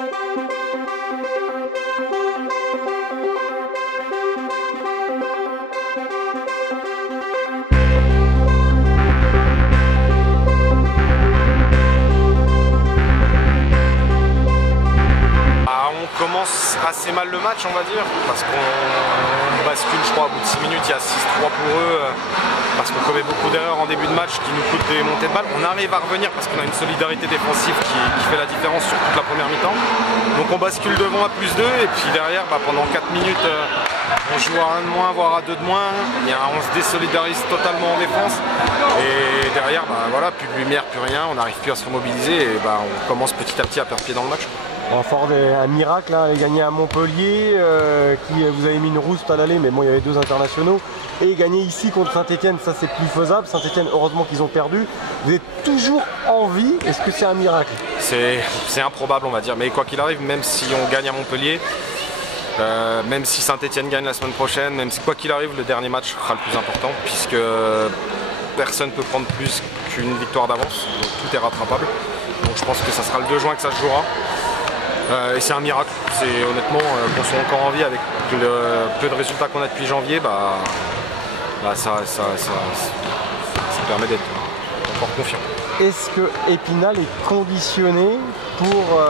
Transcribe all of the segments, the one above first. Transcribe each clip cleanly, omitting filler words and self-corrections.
On commence assez mal le match, on va dire, parce qu'on bascule, je crois, au bout de 6 minutes, il y a 6-3 pour eux, parce qu'on commet beaucoup d'erreurs en début de match qui nous coûtent des montées de balles. On arrive à revenir parce qu'on a une solidarité défensive qui fait la différence sur toute la première mi-temps. Donc on bascule devant à +2 et puis derrière, pendant 4 minutes, on joue à 1 de moins, voire à 2 de moins. On se désolidarise totalement en défense. Et derrière, voilà, plus de lumière, plus rien, on n'arrive plus à se remobiliser et on commence petit à petit à perdre pied dans le match. En fort un miracle, hein, gagner à Montpellier, vous avez mis une rouste à l'aller, mais bon, il y avait 2 internationaux. Et gagner ici contre Saint-Etienne, ça c'est plus faisable. Saint-Etienne, heureusement qu'ils ont perdu. Vous êtes toujours en vie, est-ce que c'est un miracle? C'est improbable, on va dire, mais quoi qu'il arrive, même si on gagne à Montpellier, même si Saint-Etienne gagne la semaine prochaine, même si quoi qu'il arrive, le dernier match sera le plus important, puisque personne ne peut prendre plus qu'une victoire d'avance, donc tout est rattrapable. Donc je pense que ça sera le 2 juin que ça se jouera. Et c'est un miracle, honnêtement, qu'on soit encore en vie avec le peu de résultats qu'on a depuis janvier, ça permet d'être encore confiant. Est-ce que Épinal est conditionné pour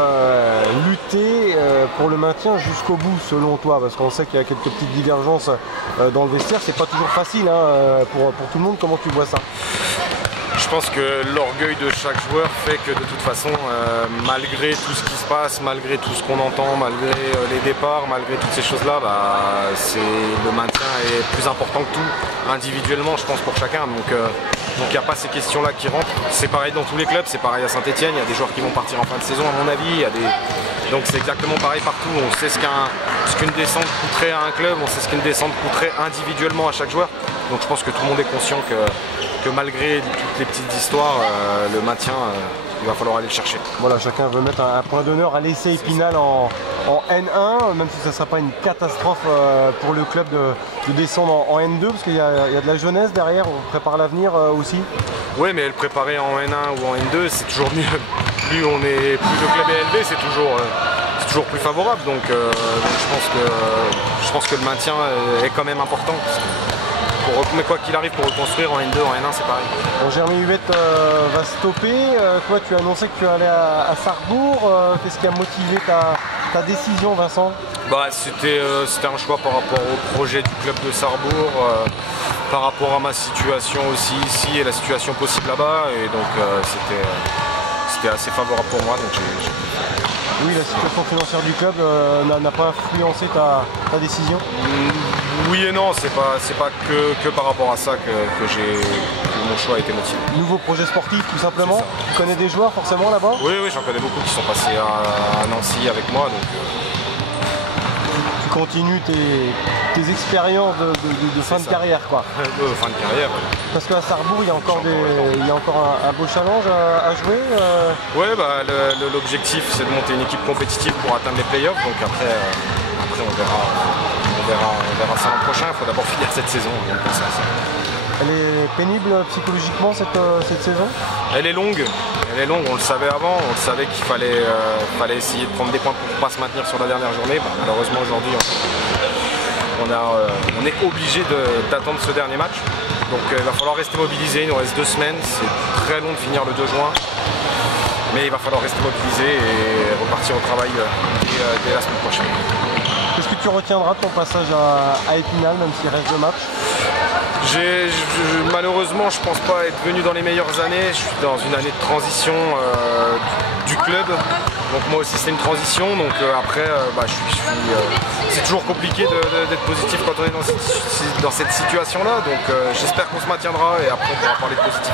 lutter pour le maintien jusqu'au bout, selon toi? Parce qu'on sait qu'il y a quelques petites divergences dans le vestiaire, c'est pas toujours facile pour tout le monde. Comment tu vois ça? Je pense que l'orgueil de chaque joueur fait que de toute façon, malgré tout ce qui se passe, malgré tout ce qu'on entend, malgré les départs, malgré toutes ces choses-là, le maintien est plus important que tout, individuellement je pense pour chacun. Donc il n'y a pas ces questions-là qui rentrent. C'est pareil dans tous les clubs, c'est pareil à Saint-Etienne, il y a des joueurs qui vont partir en fin de saison à mon avis. Donc c'est exactement pareil partout, on sait ce qu'une descente coûterait à un club, on sait ce qu'une descente coûterait individuellement à chaque joueur. Donc je pense que tout le monde est conscient que malgré toutes les petites histoires, le maintien, il va falloir aller le chercher. Voilà, chacun veut mettre un point d'honneur à laisser Épinal en N1, même si ça ne sera pas une catastrophe pour le club de descendre en N2, parce qu'il y a de la jeunesse derrière, on prépare l'avenir aussi. Oui, mais le préparer en N1 ou en N2, c'est toujours mieux. Plus le club est élevé, c'est toujours plus favorable. Donc je pense que le maintien est quand même important. Mais quoi qu'il arrive, pour reconstruire en N2, en N1, c'est pareil. Bon, Jérémy Huet va stopper. Toi, tu as annoncé que tu allais à Sarrebourg. Qu'est-ce qui a motivé ta décision, Vincent? C'était un choix par rapport au projet du club de Sarrebourg, par rapport à ma situation aussi ici et la situation possible là-bas. Et donc, c'était assez favorable pour moi. Donc Oui, la situation financière du club n'a pas influencé ta décision? Oui et non, c'est pas que par rapport à ça que mon choix a été motivé. Nouveau projet sportif tout simplement? Tu connais des joueurs forcément là-bas? Oui, j'en connais beaucoup qui sont passés à Nancy avec moi. Donc, Tu continues tes expériences de fin de carrière, quoi. Fin de carrière. Parce qu'à Sarrebourg, il y a encore un beau challenge à jouer. Oui, l'objectif c'est de monter une équipe compétitive pour atteindre les playoffs. Donc après on verra ça l'an prochain. Il faut d'abord finir cette saison avant de penser à ça. Elle est pénible psychologiquement cette saison? Elle est longue, on le savait avant, on le savait qu'il fallait essayer de prendre des points pour ne pas se maintenir sur la dernière journée. Malheureusement aujourd'hui on est obligé d'attendre ce dernier match. Donc il va falloir rester mobilisé, il nous reste 2 semaines, c'est très long de finir le 2 juin. Mais il va falloir rester mobilisé et repartir au travail dès la semaine prochaine. Qu'est-ce que tu retiendras de ton passage à Épinal, même s'il reste 2 matchs? Malheureusement, je ne pense pas être venu dans les meilleures années. Je suis dans une année de transition du club. Donc moi aussi c'est une transition. Donc après, c'est toujours compliqué d'être positif quand on est dans cette situation-là. Donc j'espère qu'on se maintiendra et après on pourra parler de positif.